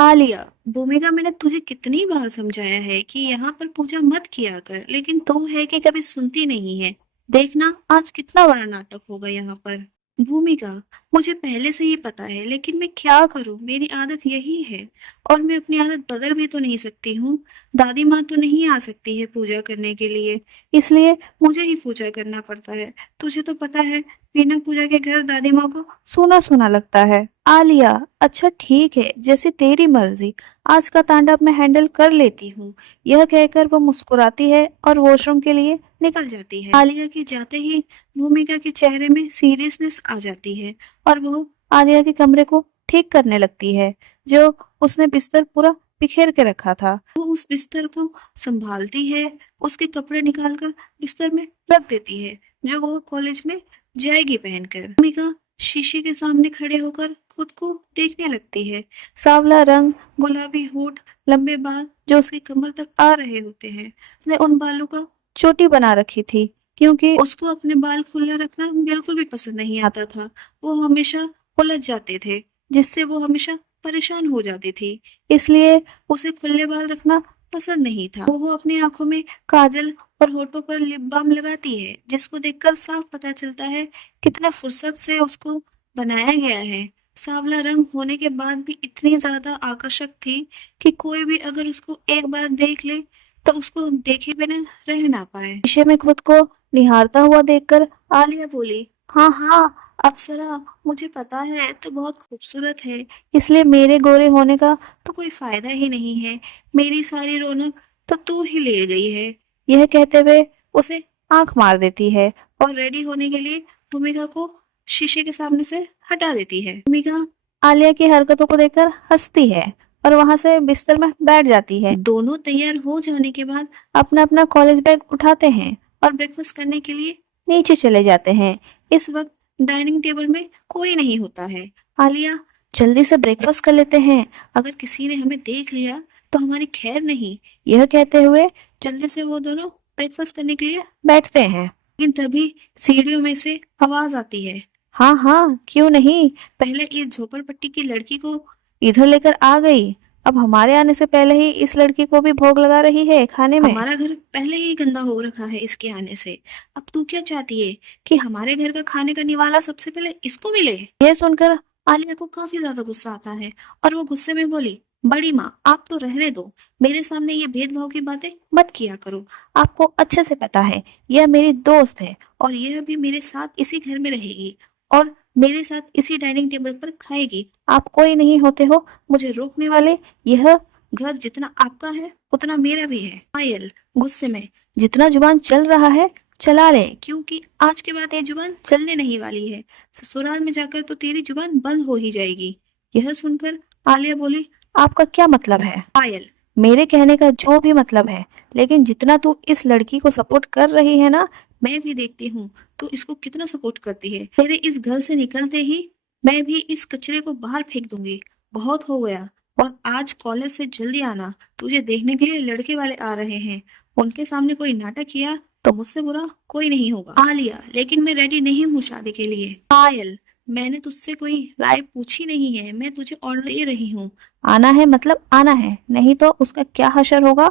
आलिया, भूमिका, मैंने तुझे कितनी बार समझाया है कि यहाँ पर पूजा मत किया कर, लेकिन तू है कि कभी सुनती नहीं है। देखना आज कितना बड़ा नाटक होगा यहाँ पर। भूमिका, मुझे पहले से ही पता है, लेकिन मैं क्या करूँ, मेरी आदत यही है और मैं अपनी आदत बदल भी तो नहीं सकती हूँ। दादी माँ तो नहीं आ सकती है पूजा करने के लिए, इसलिए मुझे ही पूजा करना पड़ता है। तुझे तो पता है, बिना पूजा के घर दादी माँ को सूना सूना लगता है। आलिया, अच्छा ठीक है, जैसे तेरी मर्जी। आज का तांडव मैं हैंडल कर लेती हूँ। यह कहकर वो मुस्कुराती है और वॉशरूम के लिए निकल जाती है। आलिया के जाते ही भूमिका के चेहरे में सीरियसनेस आ जाती है और वो आलिया के कमरे को ठीक करने लगती है, जो उसने बिस्तर पूरा बिखेर के रखा था। वो उस बिस्तर को संभालती है, उसके कपड़े निकालकर बिस्तर में रख देती है, जो वो कॉलेज में जाएगी पहनकर। भूमिका शीशे के सामने खड़े होकर खुद को देखने लगती है। सांवला रंग, गुलाबी होंठ, लंबे बाल जो उसकी कमर तक आ रहे होते हैं। उसने उन बालों का चोटी बना रखी थी, क्योंकि उसको अपने बाल खुले रखना बिल्कुल भी पसंद नहीं आता था। वो हमेशा उलझ जाते थे, जिससे वो हमेशा परेशान हो जाती थी। इसलिए उसे खुले बाल रखना पसंद नहीं था। वो अपनी आंखों में काजल और होठों पर लिप बाम लगाती है, जिसको देखकर साफ पता चलता है कितने फुर्सत से उसको बनाया गया है। सांवला रंग होने के बाद भी इतनी ज्यादा आकर्षक थी कि कोई भी अगर उसको एक बार देख ले तो उसको देखे बिना रह ना पाए। शीशे में खुद को निहारता हुआ देखकर आलिया बोली, हाँ हाँ अप्सरा, मुझे पता है तो बहुत खूबसूरत है, इसलिए मेरे गोरे होने का तो कोई फायदा ही नहीं है। मेरी सारी रौनक तो तू ही ले गई है। यह कहते हुए उसे आंख मार देती है और रेडी होने के लिए भूमिका को शीशे के सामने से हटा देती है। भूमिका आलिया की हरकतों को देखकर हंसती है और वहां से बिस्तर में बैठ जाती है। दोनों तैयार हो जाने के बाद अपना अपना कॉलेज बैग उठाते हैं और ब्रेकफास्ट करने के लिए नीचे चले जाते हैं। इस वक्त डाइनिंग टेबल में कोई नहीं होता है। आलिया, जल्दी से ब्रेकफास्ट कर लेते हैं, अगर किसी ने हमें देख लिया तो हमारी खैर नहीं। यह कहते हुए जल्दी से वो दोनों ब्रेकफास्ट करने के लिए बैठते हैं, लेकिन तभी सीढ़ियों में से आवाज आती है, हाँ हाँ क्यों नहीं, पहले इस झोपड़पट्टी की लड़की को इधर लेकर आ गई, अब हमारे आने से पहले ही इस लड़की को भी भोग लगा रही है खाने में। हमारा घर पहले ही गंदा हो रखा है इसके आने से, अब तू क्या चाहती है कि हमारे घर का खाने का निवाला सबसे पहले इसको मिले। यह सुनकर आलिया को काफी ज्यादा गुस्सा आता है और वो गुस्से में बोली, बड़ी माँ आप तो रहने दो, मेरे सामने ये भेदभाव की बातें मत किया करो। आपको अच्छे से पता है यह मेरी दोस्त है और यह भी मेरे साथ इसी घर में रहेगी और मेरे साथ इसी डाइनिंग टेबल पर खाएगी। आप कोई नहीं होते हो मुझे रोकने वाले। यह घर जितना आपका है उतना मेरा भी है। पायल गुस्से में, जितना जुबान चल रहा है चला ले, क्योंकि आज के बाद ये जुबान चलने नहीं वाली है। ससुराल में जाकर तो तेरी जुबान बंद हो ही जाएगी। यह सुनकर आलिया बोली, आपका क्या मतलब है। पायल, मेरे कहने का जो भी मतलब है, लेकिन जितना तू इस लड़की को सपोर्ट कर रही है ना, मैं भी देखती हूँ तू इसको कितना सपोर्ट करती है। तेरे इस घर से निकलते ही मैं भी इस कचरे को बाहर फेंक दूंगी। बहुत हो गया, और आज कॉलेज से जल्दी आना, तुझे देखने के लिए लड़के वाले आ रहे हैं। उनके सामने कोई नाटक किया तो मुझसे बुरा कोई नहीं होगा। आलिया, लेकिन मैं रेडी नहीं हूँ शादी के लिए। पायल, मैंने तुझसे कोई राय पूछी नहीं है, मैं तुझे ऑर्डर दे रही हूँ। आना है मतलब आना है, नहीं तो उसका क्या हशर होगा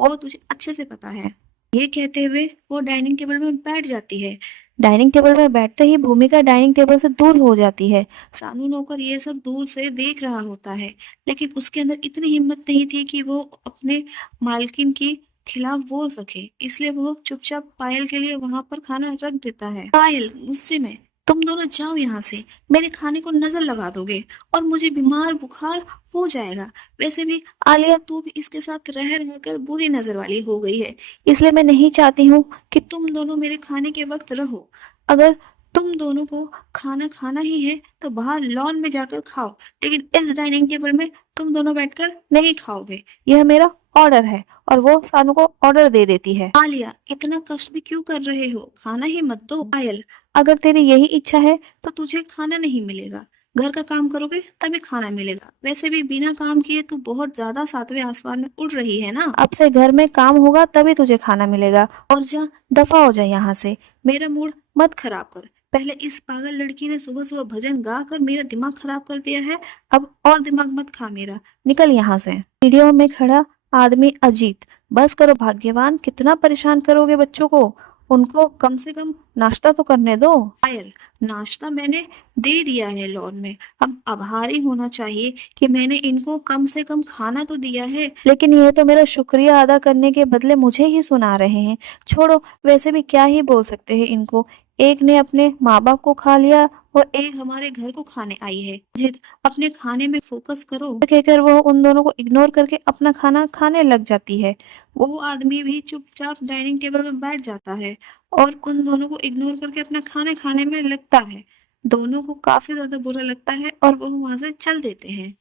वो तुझे अच्छे से पता है। ये कहते हुए वो डाइनिंग टेबल में बैठ जाती है। डाइनिंग टेबल में बैठते ही भूमिका डाइनिंग टेबल से दूर हो जाती है। सानू नौकर ये सब दूर से देख रहा होता है, लेकिन उसके अंदर इतनी हिम्मत नहीं थी कि वो अपने मालकिन के खिलाफ बोल सके, इसलिए वो चुपचाप पायल के लिए वहां पर खाना रख देता है। पायल गुस्से में, तुम दोनों जाओ यहाँ से, मेरे खाने को नजर लगा दोगे और मुझे बीमार बुखार हो जाएगा। वैसे भी आलिया तू भी इसके साथ रह रहकर बुरी नजर वाली हो गई है, इसलिए मैं नहीं चाहती हूँ कि तुम दोनों मेरे खाने के वक्त रहो। अगर तुम दोनों को खाना खाना ही है तो बाहर लॉन में जाकर खाओ, लेकिन इस डाइनिंग टेबल में तुम दोनों बैठकर नहीं खाओगे। यह मेरा ऑर्डर है। और वो सानू को ऑर्डर दे देती है। आलिया, इतना कष्ट भी क्यों कर रहे हो, खाना ही मत दो। पायल, अगर तेरी यही इच्छा है तो तुझे खाना नहीं मिलेगा, घर का काम करोगे तभी खाना मिलेगा। वैसे भी बिना काम किए तू बहुत ज्यादा सातवें आसमान में उड़ रही है ना, अब से घर में काम होगा तभी तुझे खाना मिलेगा। और जा, दफा हो जाए यहाँ से, मेरा मूड मत खराब कर। पहले इस पागल लड़की ने सुबह सुबह भजन गा कर मेरा दिमाग खराब कर दिया है। अब और दिमाग मत खा मेरा, निकल यहाँ से। वीडियो में खड़ा आदमी अजीत, बस करो भाग्यवान, कितना परेशान करोगे बच्चों को, उनको कम से कम नाश्ता तो करने दो। पायल, नाश्ता मैंने दे दिया है लॉन में, अब आभारी होना चाहिए कि मैंने इनको कम से कम खाना तो दिया है। लेकिन ये तो मेरा शुक्रिया अदा करने के बदले मुझे ही सुना रहे हैं। छोड़ो, वैसे भी क्या ही बोल सकते हैं इनको। एक ने अपने माँ बाप को खा लिया और एक हमारे घर को खाने आई है। जिद, अपने खाने में फोकस करो, कहकर वो उन दोनों को इग्नोर करके अपना खाना खाने लग जाती है। वो आदमी भी चुपचाप डाइनिंग टेबल पर बैठ जाता है और उन दोनों को इग्नोर करके अपना खाना खाने में लगता है। दोनों को काफी ज्यादा बुरा लगता है और वो वहां से चल देते हैं।